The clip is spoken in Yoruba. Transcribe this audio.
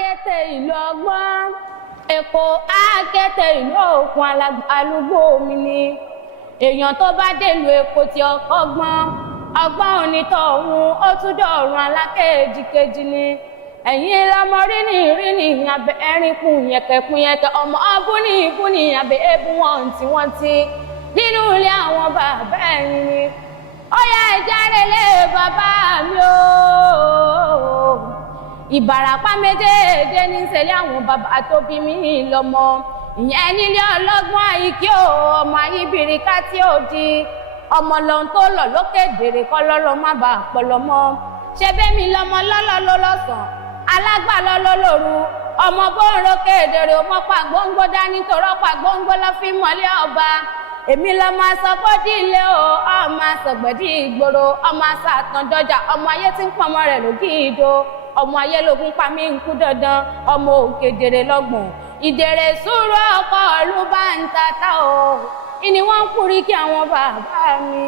akété ìlú ọgbọ́n èkó akété ìlú òkun alúgbó omi ni èèyàn tó bá dèlú èkó tí ọkọ ọgbọ́n onítọ̀hún ó tún dọ̀run alákejìkejì ni ẹ̀yin lọmọ rínì abẹ ẹ̀rín kùn yẹ̀kẹ̀ ọmọ búni abẹ ebú wọn tí wọ́n ti nínú ilé àwọn bàbá ẹ̀yin ni ó yá ìjáre lé bàbá mi o ìbàràpá méjèèjì ní ṣẹlẹ̀ àwọn bàbá tó bí mi lọ́mọ ìyẹn nílé ọlọ́gbọ́n àyíkí o ọmọ ayíbìríkà tí ó di ọmọ lọ́n tó lọ lókè dèrè kọ́ lọ́lọ́ má bàa pọ̀lọ́mọ ṣe bẹ́mi lọ́mọ lọ́lọ́ ló lọ́sàn alágbà lọ́lọ́ lóru ọmọ bóńrò kédèrè ọmọ pàgbóńgbó dání torọ́ pàgbóńgbó lọ́ fi mọ́lẹ̀ ọba èmi lọ máa sọ bọ́dí ilé o ọmọ sọ̀gbẹ̀dì ìgboro ọmọ sàtàndọ́jà ọmọ ayé tí ń pọnmọ rẹ̀ lókì ìdó ọmọ ayé lógún pa mí ń kú dandan ọmọ òkèdèrè lọ́gbọ̀n ìdèrè sùúrù ọkọ̀ ọ̀lú bá ń tata o ìní wọ́n ń kúrí kí àwọn bàbá mi.